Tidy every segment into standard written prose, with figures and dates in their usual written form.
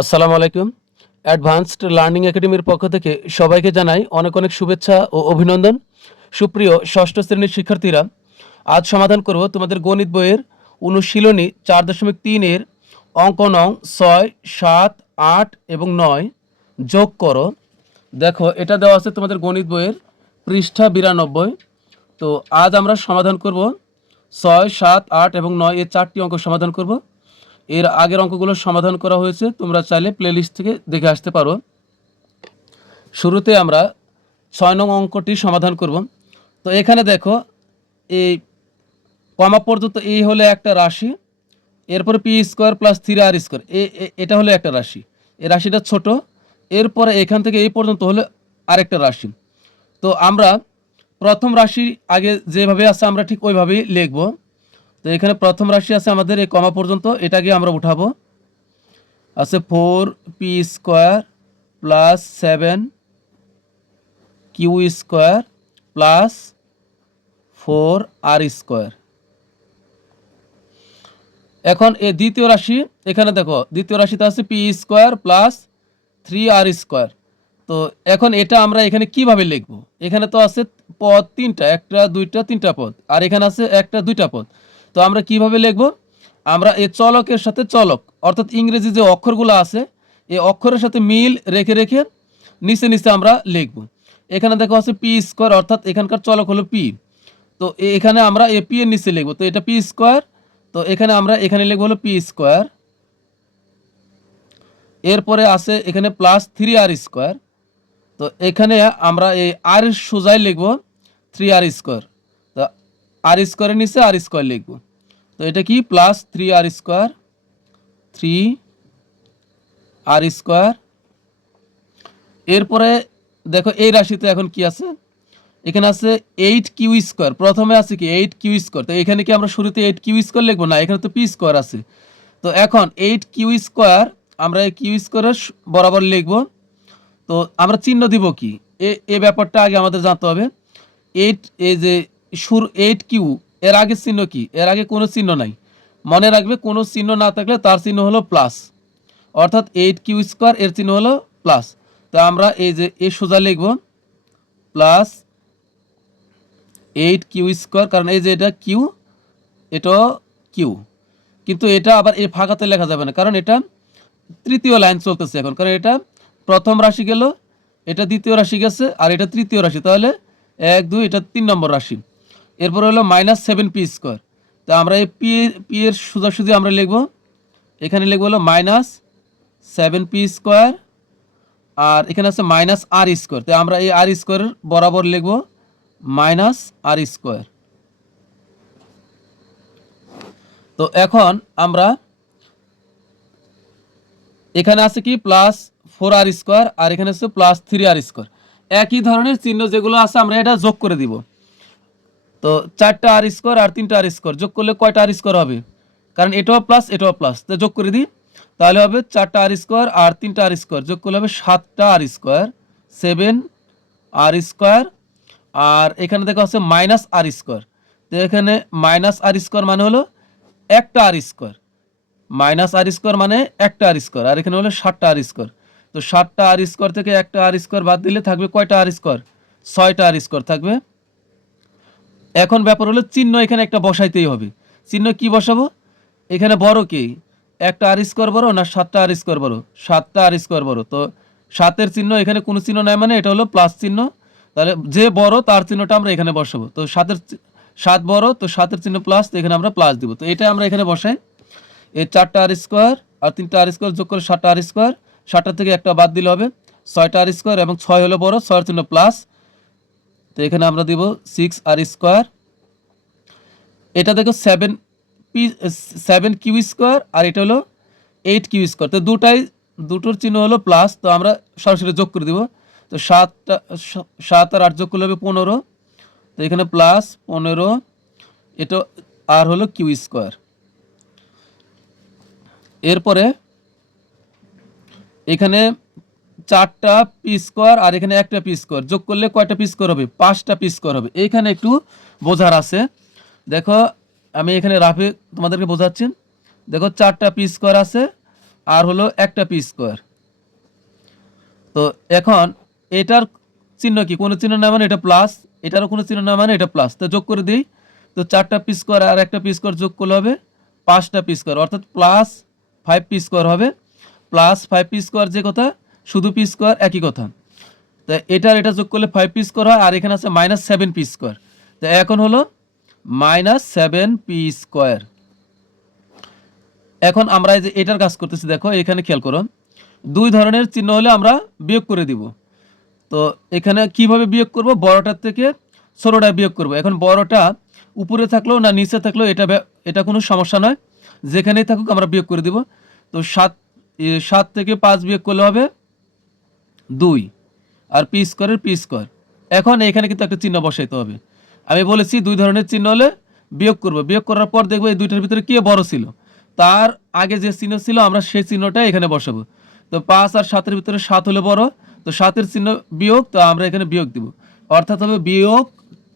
আসসালামু আলাইকুম। Advanced learning একাডেমির পক্ষ থেকে সবাইকে জানাই অনেক অনেক শুভেচ্ছা ও অভিনন্দন। সুপ্রিয় ষষ্ঠ শ্রেণীর শিক্ষার্থীরা, আজ সমাধান করব তোমাদের গণিত বইয়ের অনুশীলনী 4.3 এর অঙ্ক নং 6, 7, 8 এবং 9 যোগ করো। দেখো, এটা দেওয়া আছে তোমাদের গণিত বইয়ের পৃষ্ঠা 92। তো আজ আমরা সমাধান করব 6, 7, 8 এবং 9 এই 4টি অঙ্ক সমাধান করব। এর আগের অঙ্কগুলো সমাধান করা হয়েছে, তোমরা চাইলে প্লেলিস্ট থেকে দেখে আসতে পারো। শুরুতে আমরা 6 নং অঙ্কটি সমাধান করব। তো এখানে দেখো, এই কমা পর্যন্ত এই হলো একটা রাশি, এরপরে P square plus 3r square, এটা হলো একটা রাশি, এই রাশিটা ছোট। এরপরে এখান থেকে এই পর্যন্ত হলো আরেকটা রাশি। তো আমরা প্রথম রাশি আগে যেভাবে আছে আমরা ঠিক ওইভাবেই লিখব। তো এখানে প্রথম রাশি আছে আমাদের এই কমা পর্যন্ত, এটাকে আমরা উঠাবো। আছে 4p square plus 7q square plus 4r square. এখন এই দ্বিতীয় রাশি, এখানে দেখো দ্বিতীয় রাশিতে আছে p square plus 3r square. তো এখন এটা আমরা এখানে কিভাবে লিখব? এখানে তো আছে পদ তিনটা, একটা দুইটা তিনটা পদ, আর এখানে আছে একটা দুইটা পদ। তো আমরা কিভাবে লিখব? আমরা এই চলকের সাথে চলক, অর্থাৎ ইংরেজি যে অক্ষরগুলো আছে এই অক্ষরের সাথে মিল রেখে রেখে নিচে নিচে আমরা লিখব। এখানে দেখো আছে পি স্কোয়ার, অর্থাৎ এখানকার চলক হলো পি। তো এখানে আমরা এ পি এর নিচে লিখব, তো এটা পি স্কোয়ার। তো এখানে আমরা এখানে লিখব হলো পি স্কোয়ার। এরপরে আছে এখানে প্লাস 3r স্কোয়ার। তো এখানে আমরা এই আর সোজাই লিখব 3r স্কোয়ার। তো আর স্কোয়ারের নিচে আর স্কোয়ার লিখব। তো এটা কি plus 3r square, 3r square. এরপরে দেখো এই রাশিতে এখন কি আছে, এখানে আছে 8q স্কোয়ার। প্রথমে আছে কি 8q স্কোয়ার। তো এখানে কি আমরা শুরুতে 8q স্কোয়ার লিখবো? না, এখানে তো পি স্কোয়ার আছে। তো এখন 8q স্কোয়ার আমরা এই কিউ স্কোয়ারের বরাবর লিখব। তো আমরা চিহ্ন দিব কি, এ ব্যাপারটা আগে আমাদের জানতে হবে। 8, এই যে শুরু 8q, এর আগে চিহ্ন কি? এর আগে কোনো চিহ্ন নাই। মনে রাখবে, কোনো চিহ্ন না থাকলে তার চিহ্ন হলো প্লাস, অর্থাৎ 8q স্কোয়ার এর চিহ্ন হলো প্লাস। তো আমরা এই যে এ সোজা লিখব প্লাস 8q স্কোয়ার, কারণ এই যে এটা কিউ, এটাও কিউ। কিন্তু এটা আবার এই ফাঁকাতে লেখা যাবে না, কারণ এটা তৃতীয় লাইন চলতেছে এখন, কারণ এটা প্রথম রাশি গেল, এটা দ্বিতীয় রাশি গেছে, আর এটা তৃতীয় রাশি, তাহলে 1, 2, এটা 3 নম্বর রাশি। এরপর হলো -7p স্কোয়ার। তো আমরা এই পি এর সোজাসুজি আমরা লিখব, এখানে লিখব হলো -7p স্কোয়ার, আর এখানে আছে -r স্কোয়ার। তো আমরা এই আর স্কোয়ারের বরাবর লিখব -r স্কোয়ার। তো এখন আমরা এখানে আছে কি প্লাস 4r স্কোয়ার, আর এখানে আছে প্লাস 3r স্কোয়ার। একই ধরনের চিহ্ন যেগুলো আছে আমরা এটা যোগ করে দিব। তো 4টা আর স্কোয়ার আর 3টা আর স্কোয়ার যোগ করলে কয়টা আর স্কোয়ার হবে? কারণ এটাও প্লাস এটাও প্লাস, তো যোগ করে দিই। তাহলে হবে 4টা আর স্কোয়ার আর 3টা আর স্কোয়ার যোগ করলে হবে 7টা আর স্কোয়ার, 7r স্কোয়ার। আর এখানে দেখো আছে -r স্কোয়ার। তো এখানে -r স্কোয়ার মানে হলো একটা আর স্কোয়ার, -r স্কোয়ার মানে একটা আর স্কোয়ার, আর এখানে হলো 7টা আর স্কোয়ার। তো 7টা আর স্কোয়ার থেকে একটা আর স্কোয়ার বাদ দিলে থাকবে কয়টা আর স্কোয়ার? 6টা আর স্কোয়ার থাকবে। এখন ব্যাপার হলো চিহ্ন এখানে একটা বসাইতেই হবে। চিহ্ন কি বসাবো? এখানে বড় কি, একটা আর স্কোয়ার বড় না 7টা আর স্কোয়ার বড়? 7টা আর স্কোয়ার বড়। তো 7-এর চিহ্ন এখানে কোনো চিহ্ন নাই, মানে এটা হলো প্লাস চিহ্ন। তাহলে যে বড় তার চিহ্নটা আমরা এখানে বসাবো। তো 7 বড়, তো 7-এর চিহ্ন প্লাস, তো এখানে আমরা প্লাস দিব। তো এটা আমরা এখানে বসাই। এই 4টা আর স্কোয়ার আর 3টা আর স্কোয়ার যোগ করে 7টা আর স্কোয়ার, 7টা থেকে একটা বাদ দিলে হবে 6টা আর স্কোয়ার, এবং 6 হলো বড়, 6-এর চিহ্ন প্লাস। তো এখানে আমরা দিব 6r স্কোয়ার। এটা দেখো 7q স্কোয়ার, আর এটা হলো 8q স্কোয়ার। তো দুটোর চিহ্ন হলো প্লাস, তো আমরা সরাসরি যোগ করে দিব। তো 7 আর 8 যোগ করলে হবে 15। তো এখানে প্লাস 15, এটা আর হলো কিউ স্কোয়ার। এরপরে এখানে 4টা পি স্কোয়ার আর এখানে একটা পি স্কোয়ার যোগ করলে কয়টা পি স্কোয়ার হবে? 5টা পি স্কোয়ার হবে। এইখানে একটু বোঝার আছে, দেখো আমি এখানে রাফে তোমাদেরকে বোঝাচ্ছি। দেখো 4টা পি স্কোয়ার আছে, আর হলো একটা পি স্কোয়ার। তো এখন এটার চিহ্ন কি, কোনো চিহ্ন না মানে এটা প্লাস, এটারও কোনো চিহ্ন না মানে এটা প্লাস। তো যোগ করে দিই, তো 4টা পি স্কোয়ার আর একটা পি স্কোয়ার যোগ করলে হবে 5টা পি স্কোয়ার, অর্থাৎ প্লাস 5 পি স্কোয়ার হবে। প্লাস 5 পি স্কোয়ার যে কথা, শুধু পি স্কোয়ার একই কথা। তো এটা যোগ করলে 5 পি স্কোয়ার হয়, আর এখানে আছে -7 পি স্কোয়ার। তো এখন হলো -7 পি স্কোয়ার। এখন আমরা এই যে এটার কাজ করতেছি, দেখো এখানে খেয়াল করো, দুই ধরনের চিহ্ন হলে আমরা বিয়োগ করে দিব। তো এখানে কিভাবে বিয়োগ করব, বড়টার থেকে ছোটটা বিয়োগ করব। এখন বড়টা উপরে থাকলো না নিচে থাকলো এটা কোনো সমস্যা নয়, যেখানেই থাকুক আমরা বিয়োগ করে দিব। তো 7 থেকে 5 বিয়োগ করলে হবে 2, আর পি স্কোয়ারের পি স্কোয়ার। এখন এখানে কিন্তু একটা চিহ্ন বসাইতে হবে। আমি বলেছি দুই ধরনের চিহ্ন হলে বিয়োগ করব, বিয়োগ করার পর দেখবো এই দুইটার ভিতরে কে বড় ছিল, তার আগে যে চিহ্ন ছিল আমরা সেই চিহ্নটা এখানে বসাবো। তো 5 আর 7-এর ভিতরে 7 হলে বড়, তো 7-এর চিহ্ন বিয়োগ, তো আমরা এখানে বিয়োগ দিব, অর্থাৎ হবে বিয়োগ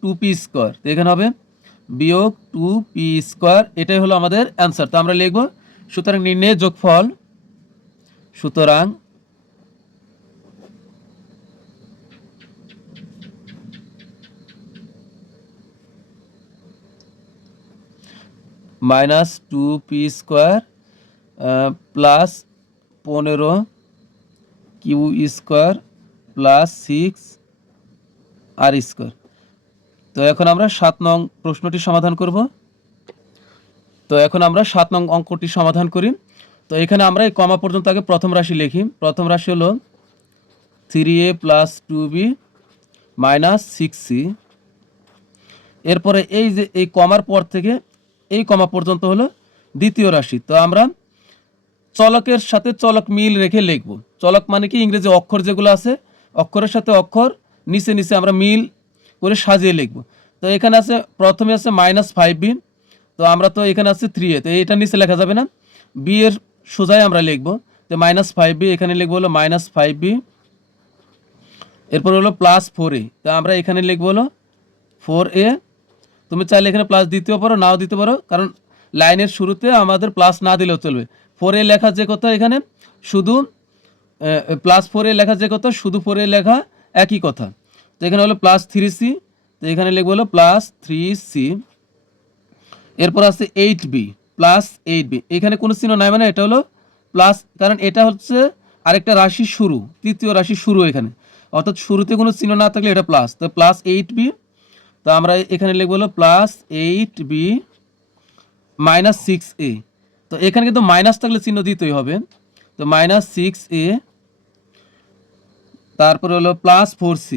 2 পি স্কোয়ার। তো এখানে হবে বিয়োগ 2 পি স্কোয়ার। এটাই হলো আমাদের অ্যান্সার। তো আমরা লিখব সুতরাং নির্ণয় যোগফল, সুতরাং -2 P square plus 15 Q square plus 6 R square. তো এখন আমরা 7 নং প্রশ্নটি সমাধান করব। তো এখন আমরা 7 নং অঙ্কটি সমাধান করি। তো এখানে আমরা এই কমা পর্যন্ত আগে প্রথম রাশি লিখি। প্রথম রাশি হলো 3a plus 2b minus 6c। এরপরে এই যে এই কমার পর থেকে এই কমা পর্যন্ত হলো দ্বিতীয় রাশি। তো আমরা চলকের সাথে চলক মিল রেখে লিখব। চলক মানে কি, ইংরেজি অক্ষর যেগুলো আছে অক্ষরের সাথে অক্ষর নিচে নিচে আমরা মিল করে সাজিয়ে লিখব। তো এখানে আছে প্রথমে আছে -5b, তো আমরা তো এখানে আছে 3a, তো এটা নিচে লেখা যাবে না, বি এর সোজাই আমরা লিখব। তো -5b এখানে লিখবো হলো -5b, এরপর হলো +4a, তো আমরা এখানে লিখবো হলো 4a। তুমি চাইলে এখানে প্লাস দিতেও পারো, নাও দিতে পারো, কারণ লাইনের শুরুতে আমাদের প্লাস না দিলেও চলবে। 4a লেখা যে কথা এখানে শুধু +4a লেখা যে কথা শুধু 4a লেখা একই কথা। তো এখানে হলো +3c, তো এখানে লিখবো হলো +3c। এরপর আছে 8b, +8b, এখানে কোনো চিহ্ন নাই মানে এটা হলো প্লাস, কারণ এটা হচ্ছে আরেকটা রাশি শুরু, তৃতীয় রাশি শুরু এখানে, অর্থাৎ শুরুতে কোনো চিহ্ন না থাকলে এটা প্লাস। তো +8b, তো আমরা এখানে লিখবো হলো +8b -6a। তো এখানে কিন্তু মাইনাস থাকলে চিহ্ন দিতেই হবে। তো -6a, তারপরে হলো +4c,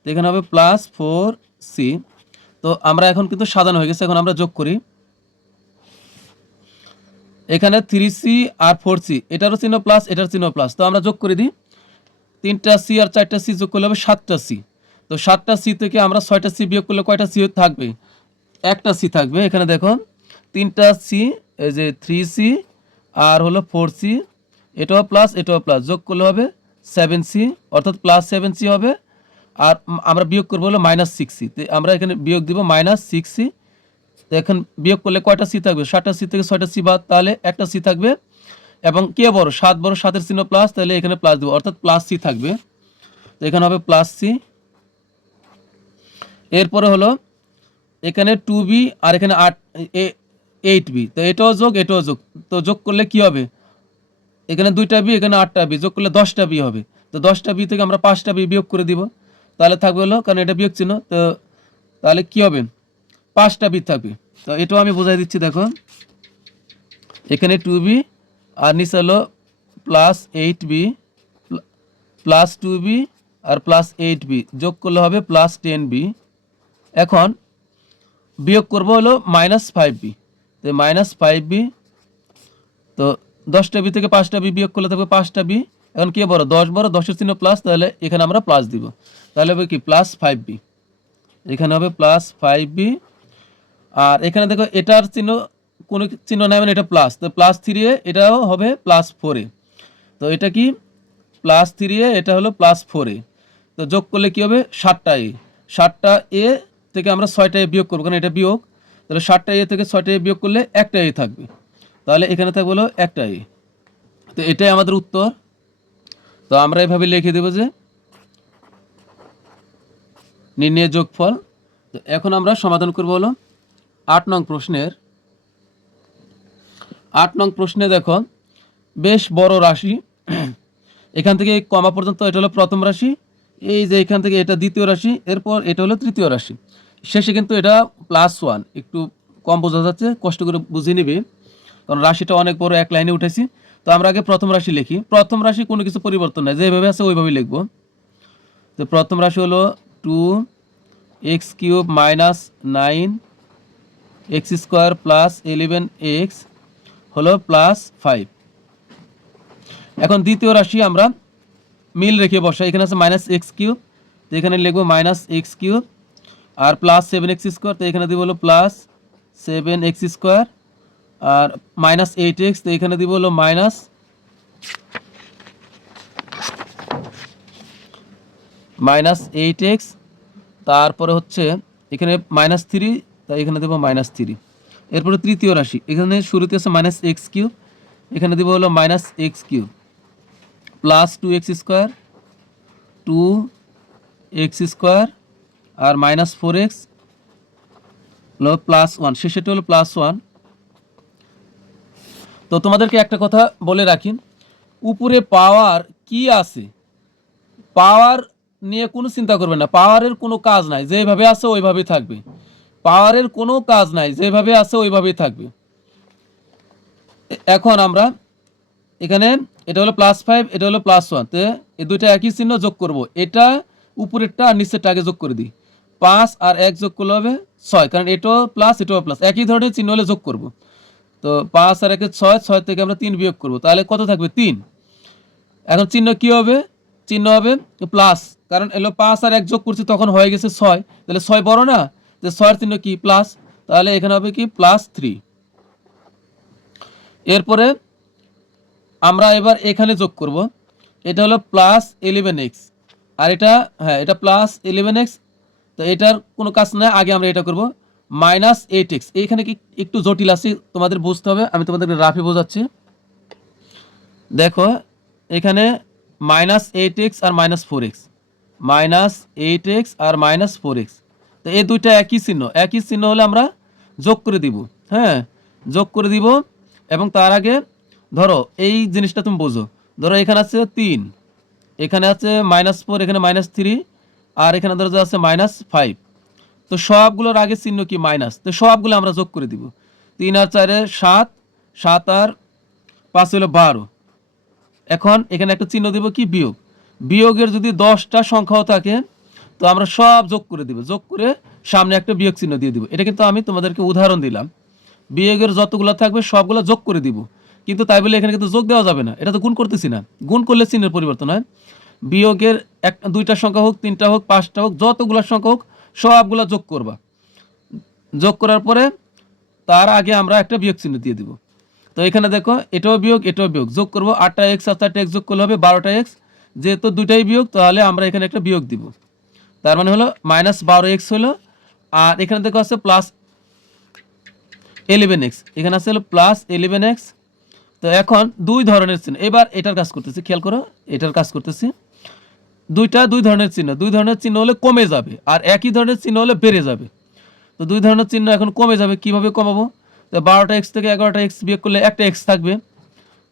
তো এখানে হবে +4c। তো আমরা এখন কিন্তু সাজানো হয়ে গেছে, এখন আমরা যোগ করি। এখানে 3c আর 4c, এটারও চিহ্ন প্লাস এটার চিহ্ন প্লাস, তো আমরা যোগ করে দিই। 3টা c আর 4টা c যোগ করলে হবে 7টা c। তো 7টা c থেকে আমরা 6টা c বিয়োগ করলে কয়টা c থাকবে, একটা c থাকবে। এখানে দেখো 3টা c, এই যে 3c আর হলো 4c, এটাও প্লাস এটাও প্লাস, যোগ করলে হবে 7c, অর্থাৎ +7c হবে। আর আমরা বিয়োগ করবো হলো -6c, তো আমরা এখানে বিয়োগ দিব -6c। তো এখন বিয়োগ করলে কয়টা c থাকবে, 7টা c থেকে 6টা c বাদ, তাহলে একটা c থাকবে। এবং কে বড়, 7 বড়, 7-এর চিহ্ন প্লাস, তাহলে এখানে প্লাস দেবো, অর্থাৎ +c থাকবে। তো এখানে হবে +c। এরপরে হলো এখানে 2b আর এখানে 8b, তো এটাও যোগ এটাও যোগ, তো যোগ করলে কি হবে, এখানে 2টা b এখানে 8টা b, যোগ করলে 10টা b হবে। তো 10টা b থেকে আমরা 5টা b বিয়োগ করে দিব, তাহলে থাকবে হলো, কারণ এটা বিয়োগ চিহ্ন, তো তাহলে কি হবে, 5টা b থাকবে। তো এটাও আমি বোঝাই দিচ্ছি, দেখো এখানে 2b আর নিচে হলো +8b, +2b আর +8b, যোগ করলে হবে +10b। এখন বিয়োগ করব হলো -5b, তো -5b, তো 10টা b থেকে 5টা b বিয়োগ করলে থাকবে 5টা b। এখন কে বড়, 10 বড়, 10-এর চিহ্ন প্লাস, তাহলে এখানে আমরা প্লাস দিব, তাহলে হবে কি +5b, এখানে হবে +5b। আর এখানে দেখো এটার চিহ্ন কোনো চিহ্ন নাই মানে এটা প্লাস, তো +3a, এটাও হবে +4a, তো এটা কি +3a, এটা হলো +4a। তো যোগ করলে কি হবে, 7টা a, 7টা a থেকে আমরা 6টা a বিয়োগ করবো, কারণ এটা বিয়োগ, তাহলে 7টা a থেকে 6টা a বিয়োগ করলে একটা a থাকবে, তাহলে এখানে থাকবে হলো একটা a। তো এটাই আমাদের উত্তর। তো আমরা এভাবে লিখে দেব যে নির্ণয় যোগফল। তো এখন আমরা সমাধান করব হলো 8 নং প্রশ্নের। 8 নং প্রশ্নে দেখো বেশ বড় রাশি, এখান থেকে কমা পর্যন্ত এটা হলো প্রথম রাশি, এই যে এখান থেকে এটা দ্বিতীয় রাশি, এরপর এটা হলো তৃতীয় রাশি, শেষে কিন্তু এটা +1। একটু কম বোঝা যাচ্ছে, কষ্ট করে বুঝিয়ে নিবে, কারণ রাশিটা অনেক বড়, এক লাইনে উঠেছি। তো আমরা আগে প্রথম রাশি লিখি। প্রথম রাশি কোনো কিছু পরিবর্তন নাই, যেভাবে আছে ওইভাবেই লিখবো। তো প্রথম রাশি হলো 2x³ - 9x² + 11x হলো +5। এখন দ্বিতীয় রাশি আমরা মিল রেখে বসাই, এখানে আছে -x³, তো এখানে লিখবো -x³ আর +7x², তো এখানে দিব হলো +7x², আর -8x, তো এখানে দিব হলো -8x, তারপরে হচ্ছে এখানে -3, তাই এখানে দেবো -3। এরপরে তৃতীয় রাশি, এখানে শুরুতে আছে -x³, এখানে দিব হলো -x³ +2x², 2x² আর -4x হলো +1, শেষেরটা হলো +1। তো তোমাদেরকে একটা কথা বলে রাখি, উপরে পাওয়ার কি আছে, পাওয়ার নিয়ে কোনো চিন্তা করবে না, পাওয়ারের কোনো কাজ নাই, যেভাবে আছে ওইভাবেই থাকবে। পাওয়ারের কোনো কাজ নাই, যেভাবে আছে ওইভাবেই থাকবে। এখন আমরা এখানে এটা হলো +5, এটা হলো +1, তো এই দুইটা একই চিহ্ন যোগ করব। এটা উপরেরটা আর নিচেরটা আগে যোগ করে দিই। 5 আর 1 যোগ করলে হবে 6, কারণ এটাও প্লাস এটাও প্লাস, একই ধরনের চিহ্ন হলে যোগ করব। তো 5 আর 1 6, 6 থেকে আমরা 3 বিয়োগ করব, তাহলে কত থাকবে 3। এখন চিহ্ন কি হবে, চিহ্ন হবে প্লাস, কারণ এলো 5 আর 1 যোগ করছি তখন হয়ে গেছে 6, তাহলে 6 বড় না, তো 6 চিহ্ন কি প্লাস, তাহলে এখানে হবে কি +3। এরপরে আমরা এবার এখানে যোগ করব, এটা হলো +11x, আর এটা হ্যাঁ এটা +11x, তো এটার কোনো কাজ না, আগে আমরা এটা করব -8x। এইখানে কি একটু জটিল আছে, তোমাদের বুঝতে হবে, আমি তোমাদেরকে রাফে বোঝাচ্ছি। দেখো এখানে -8x আর -4x, -8x আর -4x, তো এই দুইটা একই চিহ্ন, একই চিহ্ন হলে আমরা যোগ করে দিব। হ্যাঁ, যোগ করে দিব। এবং তার আগে ধরো এই জিনিসটা তুমি বোঝো, ধরো এখানে আছে 3, এখানে আছে -4, এখানে -3, আর এখানে ধরো আছে -5, তো সবগুলোর আগে চিহ্ন কি মাইনাস, তো সবগুলো আমরা যোগ করে দিব। 3 আর 4 7, 7 আর 5 হলো 12। এখন এখানে একটা চিহ্ন দিব কি বিয়োগ, বিয়োগের যদি 10টা সংখ্যাও থাকে তো আমরা সব যোগ করে দিব, যোগ করে সামনে একটা বিয়োগ চিহ্ন দিয়ে দিব। এটা কিন্তু আমি তোমাদেরকে উদাহরণ দিলাম, বিয়োগের যতগুলো থাকবে সবগুলো যোগ করে দিব, কিন্তু তাই বলে এখানে কিন্তু যোগ দেওয়া যাবে না, এটা তো গুণ করতেছি না, গুণ করলে চিহ্নের পরিবর্তন হয়। বিয়োগের 2টা সংখ্যা হোক, 3টা হোক, 5টা হোক, যতগুলো সংখ্যা হোক সবগুলো যোগ করবা, যোগ করার পরে তার আগে আমরা একটা বিয়োগ চিহ্ন দিয়ে দিব। তো এখানে দেখো এটাও বিয়োগ, এটাও বিয়োগ, যোগ করবো 8টা x আর 4টা x যোগ করলে হবে 12টা x, যেহেতু দুটাই বিয়োগ তাহলে আমরা এখানে একটা বিয়োগ দিব, তার মানে হলো -12x হলো। আর এখানে দেখো আছে +11x, এখানে আছে হলো +11x। তো এখন দুই ধরনের চিহ্ন, এবার এটার কাজ করতেছি, খেয়াল করো এটার কাজ করতেছি। দুই ধরনের চিহ্ন, দুই ধরনের চিহ্ন হলে কমে যাবে, আর একই ধরনের চিহ্ন হলে বেড়ে যাবে। তো দুই ধরনের চিহ্ন এখন কমে যাবে, কিভাবে কমাবো, তো 12টা x থেকে 11টা x বিয়োগ করলে একটা x থাকবে।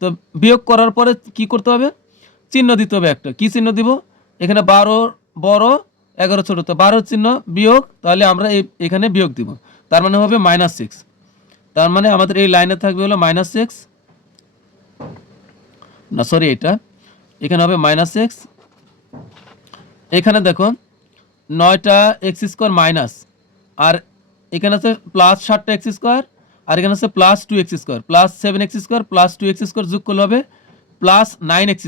তো বিয়োগ করার পরে কি করতে হবে, চিহ্ন দিতে হবে একটা, কি চিহ্ন দিব, এখানে 12 বড় 11 ছোট, তো 12 চিহ্ন বিয়োগ, তাহলে আমরা এখানে বিয়োগ দিব, তার মানে হবে -6। তার মানে আমাদের এই লাইনে থাকবে হলো -6, না সরি এটা এখানে হবে -x। এখানে দেখো 9টা x² মাইনাস, আর এখানে আছে +7টা x², আর এখানে আছে +2x², +7x² +2x² যোগ করলে হবে +9x²,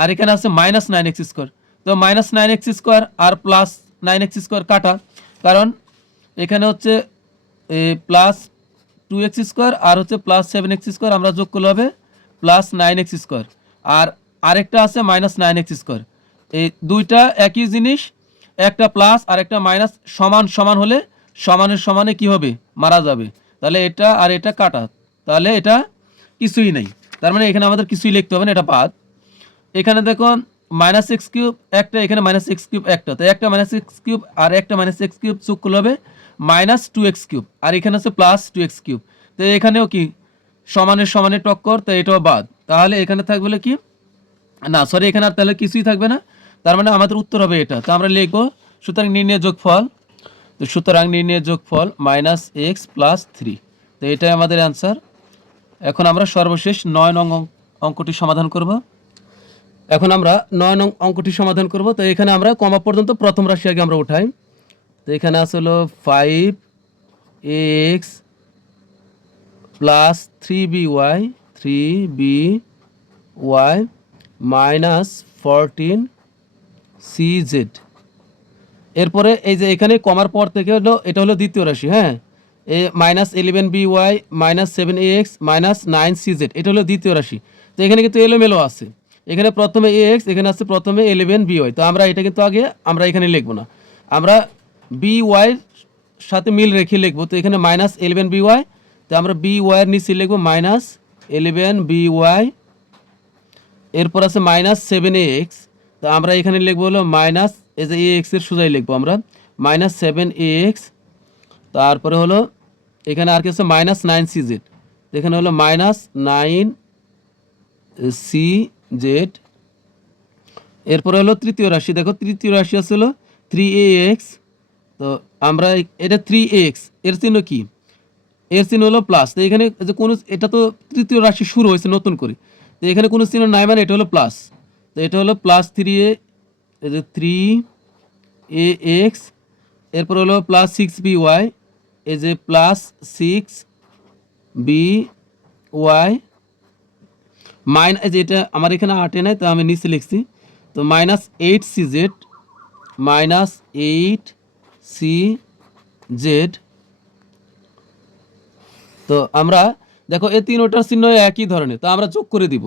আর এখানে আছে -9x²। তো -9x² আর +9x² কাটা, কারণ এখানে হচ্ছে +2x² আর হচ্ছে +7x², আমরা যোগ করলে হবে +9x², আর আরেকটা আছে -9x²। এই দুইটা একই জিনিস, একটা প্লাস আর একটা মাইনাস সমান সমান হলে সমানের সমানে কি হবে, মারা যাবে, তাহলে এটা আর এটা কাটা, তাহলে এটা কিছুই নেই, তার মানে এখানে আমাদের কিছুই লিখতে হবে না, এটা বাদ। এখানে দেখো মাইনাস এক্স কিউব একটা, এখানে মাইনাস এক্স কিউব একটা, তো একটা মাইনাস এক্স কিউব আর একটা মাইনাস এক্স কিউব যোগ করলে হবে মাইনাস টু এক্স কিউব, আর এখানে হচ্ছে প্লাস টু এক্স কিউব। তো এখানেও কি সমানের সমানের টক্কর, তো এটাও বাদ। তাহলে এখানে থাকবে কি না, সরি, এখানে আর তাহলে কিছুই থাকবে না। তার মানে আমাদের উত্তর হবে এটা। তো আমরা লিখবো সুতরাং নির্ণয় যোগফল, তো সুতরাং নির্ণয় যোগফল মাইনাস এক্স প্লাস থ্রি, তো এটাই আমাদের অ্যান্সার। এখন আমরা সর্বশেষ 9 নং অঙ্কটি সমাধান করব। এখন আমরা 9 নং অঙ্কটি সমাধান করব। তো এখানে আমরা কমা পর্যন্ত প্রথম রাশি আগে আমরা উঠাই। তো এখানে আসলে 5x plus 3by minus 14cz। এরপরে এই যে এখানে কমার পর থেকে হলো এটা হলো দ্বিতীয় রাশি, হ্যাঁ, এ minus 11by minus 7ax minus 9cz, এটা হলো দ্বিতীয় রাশি। তো এখানে কিন্তু এলোমেলো আছে, এখানে প্রথমে ax, এখানে আছে প্রথমে 11by। তো আমরা এটা কিন্তু আগে আমরা এখানে লিখবো না, আমরা by সাথে মিল রেখে লিখবো। তো এখানে মাইনাস 11by, তো আমরা by এর নিচে লিখবো মাইনাস 11by। এরপর আছে মাইনাস 7ax, তো আমরা এখানে লিখবো হলো মাইনাস, এই যে ax এর সোজাই লিখবো আমরা মাইনাস 7ax। তারপরে হলো এখানে আর কি আছে মাইনাস 9cz, তো এখানে হলো মাইনাস 9cz। এরপরে হলো তৃতীয় রাশি, দেখো তৃতীয় রাশি আছে হলো 3ax। তো আমরা এটা 3ax এর চিহ্ন কি, এর চিহ্ন হলো প্লাস। তো এখানে যে কোনো, এটা তো তৃতীয় রাশি শুরু হয়েছে নতুন করে, তো এখানে কোনো চিহ্ন নাই, মানে এটা হলো প্লাস। তো এটা হলো প্লাস 3a, এই যে 3ax। এরপর হলো প্লাস 6by, এই যে প্লাস 6by মাইনাস, এই যে এটা আমার এখানে 8 নাই, তো আমি নিচে লিখছি। তো মাইনাস 8cz মাইনাস 8cz। তো আমরা দেখো এই তিনটার চিহ্ন একই ধরনের, তো আমরা যোগ করে দিব,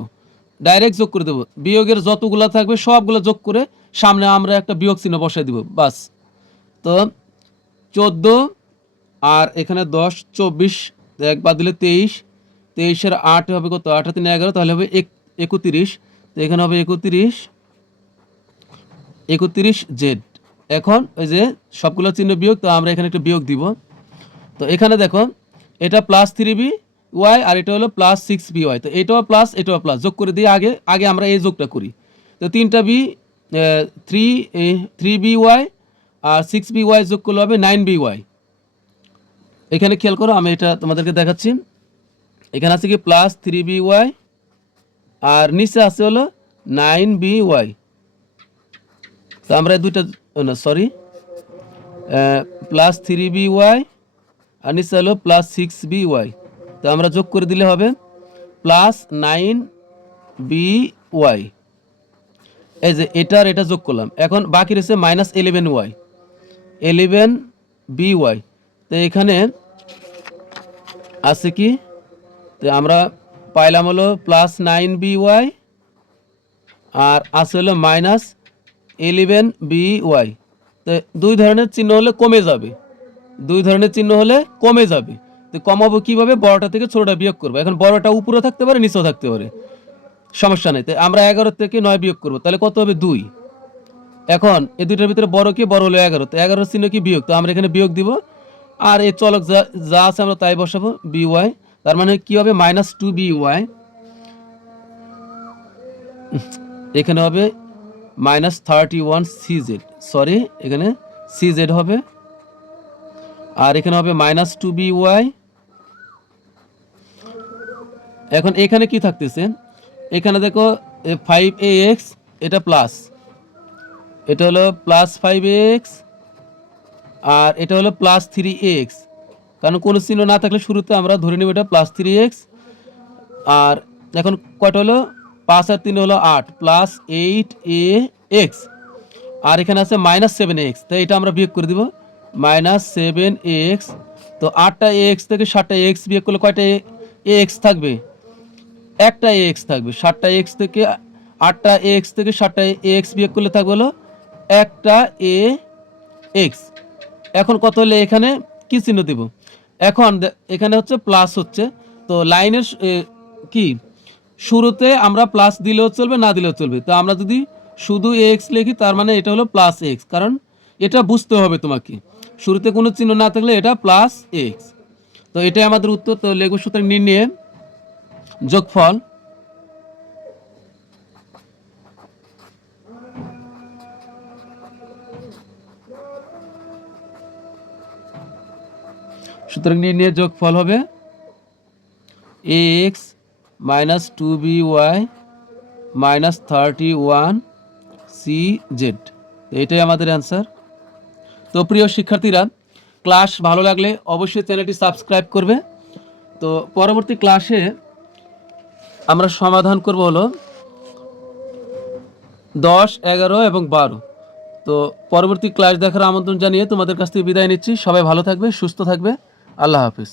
ডাইরেক্ট যোগ করে দেবো। বিয়োগের যতগুলো থাকবে সবগুলো যোগ করে সামনে আমরা একটা বিয়োগ চিহ্ন বসাই দিব, বাস। তো 14 আর এখানে 10, 24, এক বাদ দিলে 23, 23 এর 8 হবে কত, 8 3 11, তাহলে হবে 31। তো এখানে হবে 31z। এখন ওই যে সবগুলো চিহ্ন বিয়োগ, তো আমরা এখানে একটা বিয়োগ দিব। তো এখানে দেখো এটা প্লাস 3by আর এটা হলো প্লাস 6by, তো এটাও প্লাস এটাও প্লাস, যোগ করে দিয়ে আগে আগে আমরা এই যোগটা করি। তো 3টা বি 3by আর 6by যোগ করলে হবে 9by। এখানে খেয়াল করো, আমি এটা তোমাদেরকে দেখাচ্ছি। এখানে আছে কি প্লাস 3by আর নিচে আছে হলো 9by। তো আমরা দুইটা, না সরি, প্লাস 3by আর নিচে হলো প্লাস 6by। তো আমরা যোগ করে দিলে হবে প্লাস 9by। এই যে এটা আর এটা যোগ করলাম, এখন বাকি রয়েছে মাইনাস 11by। তো এখানে আছে কি, তো আমরা পাইলাম হলো প্লাস 9by আর আছে হলো মাইনাস 11by। তো দুই ধরনের চিহ্ন হলে কমে যাবে, দুই ধরনের চিহ্ন হলে কমে যাবে। তো কমাবো কিভাবে, বড়টা থেকে ছোটটা বিয়োগ করবো। এখন বড়টা উপরে থাকতে পারে নিচেও থাকতে পারে, সমস্যা নেই। তো আমরা 11 থেকে 9 বিয়োগ করবো, তাহলে কত হবে 2। এখন এই দুইটার ভিতরে বড় কি, বড় হলো 11, তো 11 চিহ্ন কি বিয়োগ, তো আমরা এখানে বিয়োগ দিব। আর এই চলক যা আছে আমরা তাই বসাবো by, তার মানে কি হবে মাইনাস 2by। এখানে হবে মাইনাস 31cz, সরি এখানে cz হবে, আর এখানে হবে মাইনাস 2by। এখন এখানে কি থাকতেছে, এখানে দেখো 5ax, এটা প্লাস, এটা হলো প্লাস 5ax আর এটা হলো প্লাস 3x, কারণ কোনো চিহ্ন না থাকলে শুরুতে আমরা ধরে নেব এটা প্লাস 3x। আর এখন কয়টা হলো, 5 আর 3 হলো 8, প্লাস 8ax। আর এখানে আছে মাইনাস 7x, তো এটা আমরা বিয়োগ করে দিব মাইনাস 7x। তো 8টা ax থেকে 7টা x বিয়োগ করলে কয়টা ax থাকবে, একটা ax থাকবে। 7টা x থেকে 8টা ax থেকে 7টা ax বিয়োগ করলে থাকবে হলো একটা ax। এখন কত হলে এখানে কি চিহ্ন দেব, এখন এখানে হচ্ছে প্লাস হচ্ছে, তো লাইনের কি শুরুতে আমরা প্লাস দিলেও চলবে, না দিলেও চলবে। তো আমরা যদি শুধু এক্স লিখি তার মানে এটা হলো প্লাস এক্স, কারণ এটা বুঝতে হবে তোমাকে, শুরুতে কোনো চিহ্ন না থাকলে এটা প্লাস এক্স। তো এটাই আমাদের উত্তর। তো লিখব সুতরাং নির্ণয়ে যোগফল সুতরাং নির্ণয়ে যোগফল হবে x minus 2by minus 31 CZ। এটাই আমাদের অ্যান্সার। তো প্রিয় শিক্ষার্থীরা, ক্লাস ভালো লাগলে অবশ্যই চ্যানেলটি সাবস্ক্রাইব করবে। তো পরবর্তী ক্লাসে আমরা সমাধান করব হলো 10, 11 এবং 12। তো পরবর্তী ক্লাস দেখার আমন্ত্রণ জানিয়ে তোমাদের কাছ থেকে বিদায় নিচ্ছি। সবাই ভালো থাকবে, সুস্থ থাকবে। আল্লাহ হাফিজ।